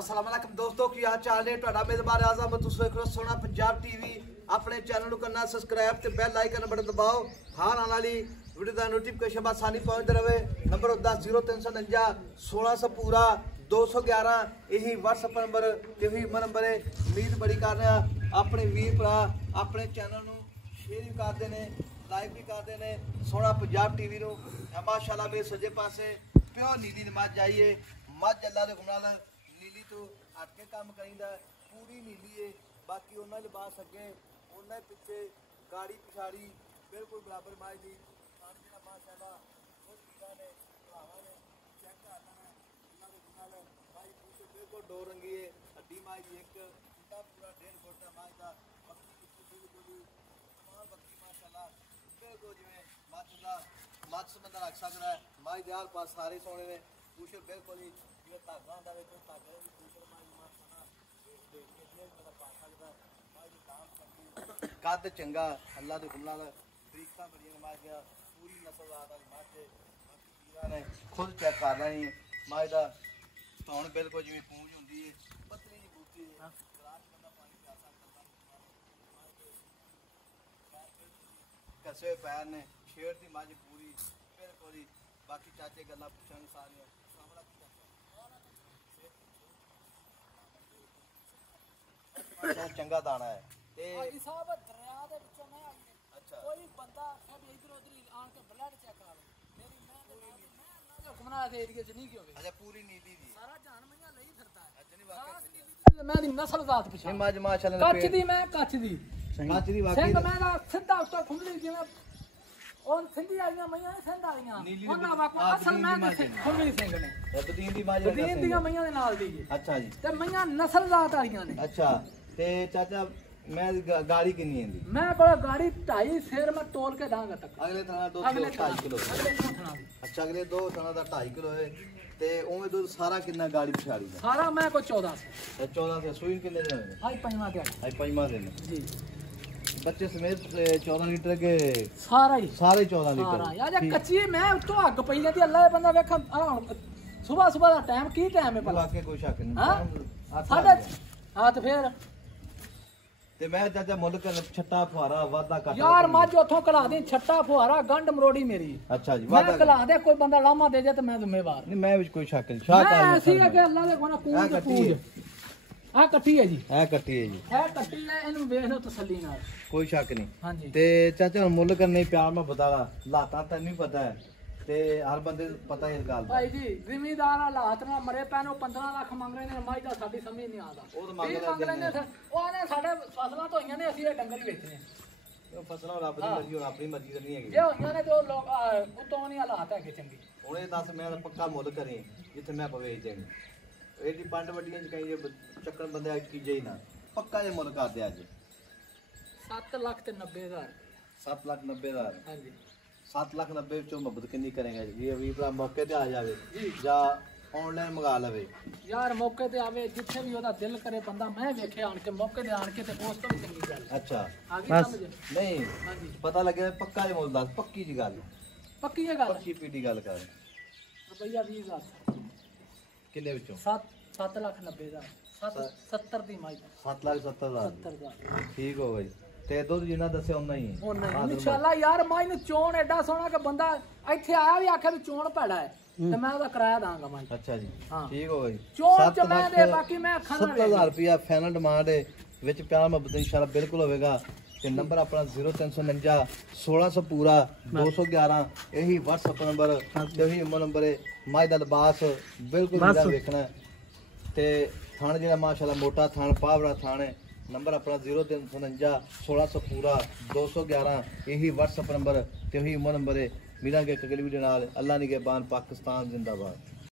अस्सलाम वालेकुम दोस्तों की हाल चाल है ਤੁਹਾਡਾ ਮੇਜ਼ਬਾਨ ਆਜ਼ਮ ਤੁਸੀਂ ਵੇਖ ਰਹੇ ਹੋ ਸੋਹਣਾ ਪੰਜਾਬ ਟੀਵੀ ਆਪਣੇ ਚੈਨਲ ਨੂੰ ਕਰਨਾ ਸਬਸਕ੍ਰਾਈਬ ਤੇ ਬੈਲ ਆਈਕਨ ਬਟਨ ਦਬਾਓ ਹਾਂ ਆਉਣ ਵਾਲੀ ਵੀਡੀਓ ਦਾ ਨੋਟੀਫਿਕੇਸ਼ਨ ਆਸਾਨੀ ਪਹੁੰਚਦੇ ਰਹੇ ਨੰਬਰ 10349 1600 ਪੂਰਾ 211 यही WhatsApp नंबर यही नंबर है उम्मीद बड़ी कर रहे हैं अपने वीर भरा अपने चैनल ਨੂੰ शेयर भी करते हैं लाइव भी करते हैं सोहना पंजाब टीवी ਨੂੰ माशाअल्लाह मेरे सज्जे पासे प्योर नीली नमाज जाइए मझ अल्लाह दे हुक्म नाल नीली तो हट के काम करीदा पूरी नीली है बाकी उन्हें लिबास अगे उन्हें पिछे गाड़ी पिछाड़ी बिल्कुल बराबर माज दी जो माशाअल्लाह बहुत वीरा ने भरावां ने चेक कर लेना अल्लाह दे हुक्म नाल भाई पूछे बिल्कुल दो रंगी है हड्डी माज दी एक सीधा पूरा 1.5 फुट का माज दा बक्की पिछे बिल्कुल तमाम बक्की माशाअल्लाह बिल्कुल जिवें मत बंदा रख सकता है माज दे हाल पास सारे सोने ने पूछे बिल्कुल ही जिवें धागा हुंदा वे कोई धागे दी पूछे माज माशाअल्लाह देख के जेल मेरा पा सकदा माज दी दाम चंगी कद चंगा अल्लाह दे हुक्म नाल तरीका बड़ियां माज दियां पूरी नस्ल दा माज दे बाकी वीरां ने खुद चेक कर रहे हैं माज दा धौन बिल्कुल जिवें पूंछ हुंदी है पतली जी बूटी है ग्लास बंदा पानी पिया सकदा कसे पैर ने शेर दी माज पूरी बिल्कुल ही बाकी चाचे गल्लां पुछण सारियां सामना की चंगा दाना है ते हाजी साहब दरिया दे विचों मैं आई अच्छा कोई बंदा सब इधर उधर आन के ब्लड चेक कर मेरी मैं दे नाल मैं हुक्मना दे एरिया च नहीं क्यों अच्छा पूरी नीली दी सारा जान मैया ले ही फिरता है अच्छा नहीं वाकई मैं दी नस्ल जात पिछा माज माशाअल्लाह कच्छ दी मैं कच्छ दी कच्छ दी वाकई सिंध मैं दा सीधा उत्ते खुंबली जिवें और सिंधी आईयां मैया ने सिंध आईयां ਉਹਨਾਂ ਵਾਕੋ ਅਸਲ ਮੈਂ ਖੁੰਮਲੀ ਸਿੰਘ ਨੇ बदीन दी माज ਬਦੀਨ ਦੀਆਂ ਮਈਆਂ ਦੇ ਨਾਲ ਦੀ अच्छा जी ਤੇ ਮਈਆਂ ਨਸਲ ਜਾਤ ਵਾਲੀਆਂ ਨੇ अच्छा ते चाचा मैं गाड़ी कितनी है मैं बड़ा गाड़ी 2.5 शेर में तोल के दांगा तक अगले थाना 2 अगले 2.5 किलो अगले थना दी अच्छा अगले 2 थाना दा 2.5 किलो है ते ओमे दूध सारा कितना गाड़ी पिछाड़ी दा सारा मैं को 14 से 14 से सुई कितने देने हैं हाई पंजवा के आई पंजवा देने जी बच्चे समेत 14 लीटर के सारा ही सारे 14 लीटर सारा यार ये कच्ची मैं उतो अग पई जाती अल्लाह दे बंदा वेख सुबह सुबह दा टाइम की टाइम है भला वाकई कोई शक हां नहीं साढ़े हां तो फिर ते मैं चाचा मुल्क कर छट्टा फुहारा वादा कर यार मज उथों कला दे छट्टा फुहारा गंड मरोड़ी मेरी अच्छा जी मैं कला दे कोई बंदा लामा दे जाए तो मैं जिम्मेवार नहीं मैं भी कोई शक नहीं शाह मैं ऐसी है कि अल्लाह दे कोना कूद कूद आ कट्टी है जी है कट्टी है जी है कट्टी है इनु वेख लो तसल्ली नाल कोई शक नहीं हां जी ते चाचा मुल्क करने प्यार में बता लाता तो नहीं पता है ते हर बंदे पता है इस गल दा भाई जी जिमीदार हालात ना मरे पैनो 15 लाख मंग रहे ने माई दा साडी समझ नहीं आदा ਉਹ ਤਾਂ ਮੰਗ ਮੰਗ ਲੈਂਦੇ ਉਹ ਆਨੇ ਸਾਡੇ ਫਸਲਾਂ ਤੋਂ ਹੋਈਆਂ ਨੇ ਅਸੀਂ ਇਹ ਡੰਗਰ ਹੀ ਵੇਚਨੇ ਉਹ ਫਸਲਾਂ ਰੱਬ ਦੀ ਮਰਜ਼ੀ ਹੋਰ ਆਪਣੀ ਮਰਜ਼ੀ ਤੇ ਨਹੀਂ ਹੈਗੀ ਜੇ ਹੋਈਆਂ ਨੇ ਤੇ ਉਹ ਲੋਕ ਉਤੋਂ ਨਹੀਂ ਹਾਲਾਤ ਹੈਗੇ ਚੰਗੇ ਹੁਣ ਇਹ ਦੱਸ ਮੈਂ ਤਾਂ ਪੱਕਾ ਮੁੱਲ ਕਰੇ ਜਿੱਥੇ ਮੈਂ ਪਵੇਚ ਦੇਣੀ ਇਹਦੀ ਪੰਡ ਵੱਡੀਆਂ ਚ ਕਈ ਚੱਕਰ ਬੰਦੇ ਅੱਜ ਕੀ ਜਾਈ ਨਾ ਪੱਕਾ ਜੇ ਮੁੱਲ ਕਰਦੇ ਅੱਜ 7 ਲੱਖ ਤੇ 90 ਹਜ਼ਾਰ 7,90,000 ਹਾਂਜੀ 7,90,000 ਵਿੱਚੋਂ ਮੁਹੱਬਤ ਕਿੰਨੀ ਕਰੇਗਾ ਜੀ ਇਹ ਵੀ ਭਰਾ ਮੌਕੇ ਤੇ ਆ ਜਾਵੇ ਜਾਂ ਆਨਲਾਈਨ ਮੰਗਾ ਲਵੇ ਯਾਰ ਮੌਕੇ ਤੇ ਆਵੇ ਜਿੱਥੇ ਵੀ ਉਹਦਾ ਦਿਲ ਕਰੇ ਬੰਦਾ ਮੈਂ ਵੇਖਿਆ ਆਣ ਕੇ ਮੌਕੇ ਤੇ ਆਣ ਕੇ ਤੇ ਉਸ ਤੋਂ ਵੀ ਚੰਗੀ ਗੱਲ ਅੱਛਾ ਆ ਗਈ ਸਮਝ ਨਹੀਂ ਹਾਂਜੀ ਪਤਾ ਲੱਗਿਆ ਪੱਕਾ ਜੇ ਮੁੱਲ ਦੱਸ ਪੱਕੀ ਜੀ ਗੱਲ ਪੱਕੀ ਇਹ ਗੱਲ ਪੱਕੀ ਪੀਟੀ ਗੱਲ ਕਰ ਰੁਪਈਆ 20000 ਕਿੰਨੇ ਵਿੱਚੋਂ 7 ਲੱਖ 90 ਹਜ਼ਾਰ 70 ਦੀ ਮਾਈ 7,70,000 70 ਦਾ ਠੀਕ ਹੋ ਗਈ ਤੇ ਦੁੱਧ ਜਿੰਨਾ ਦੱਸਿਆ ਉਹਨਾਂ ਹੀ ਉਹ ਨਹੀਂ ਇਨਸ਼ਾਅੱਲਾ ਯਾਰ ਮਾਈ ਨੂੰ ਚੋਣ ਐਡਾ ਸੋਹਣਾ ਕਿ ਬੰਦਾ ਇੱਥੇ ਆਇਆ ਵੀ ਆਖੇ ਵੀ ਚੋਣ ਭੈੜਾ ਹੈ ਤੇ ਮੈਂ ਉਹਦਾ ਕਿਰਾਇਆ ਦਾਂਗਾ ਮਾਈ ਅੱਛਾ ਜੀ ਹਾਂ ਠੀਕ ਹੋ ਗਈ ਚੋਣ ਚ ਮੈਂ ਦੇ ਬਾਕੀ ਮੈਂ ਅੱਖਾਂ ਨਾਲ 70,000 ਰੁਪਿਆ ਫਾਈਨਲ ਡਿਮਾਂਡ ਹੈ ਵਿੱਚ ਪਿਆਰ ਮੁਹੱਬਤ ਇਨਸ਼ਾਅੱਲਾ ਬਿਲਕੁਲ ਹੋਵੇਗਾ ਤੇ ਨੰਬਰ ਆਪਣਾ 0349 1600 ਪੂਰਾ 211 ਇਹੀ WhatsApp ਨੰਬਰ ਇਹੀ ਨੰਬਰ ਹੈ ਮਾਈ ਦਾ ਲਿਬਾਸ ਬਿਲਕੁਲ ਜਿਹੜਾ ਵੇਖਣਾ ਤੇ ਥਣ ਜਿਹੜਾ ਮਾਸ਼ਾਅੱਲਾ ਮੋਟਾ ਥਣ ਪਾਵੜਾ ਥਣ ਹੈ नंबर अपना 0349 1600 पूरा 211 यही WhatsApp नंबर ते यही नंबर है मिलेंगे अगली वीडियो नाल अल्लाह निगहबान पाकिस्तान जिंदाबाद।